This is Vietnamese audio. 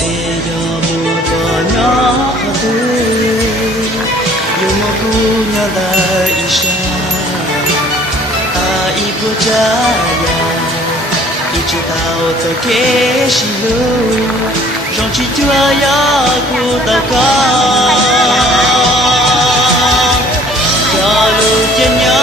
để cho mùa cỏ nhỏ tươi yêu một cu nhỏ là isha ta ibu jaya ichi tao to ke shilu rong chi chua ya ku tao ca cho lu chen nhỏ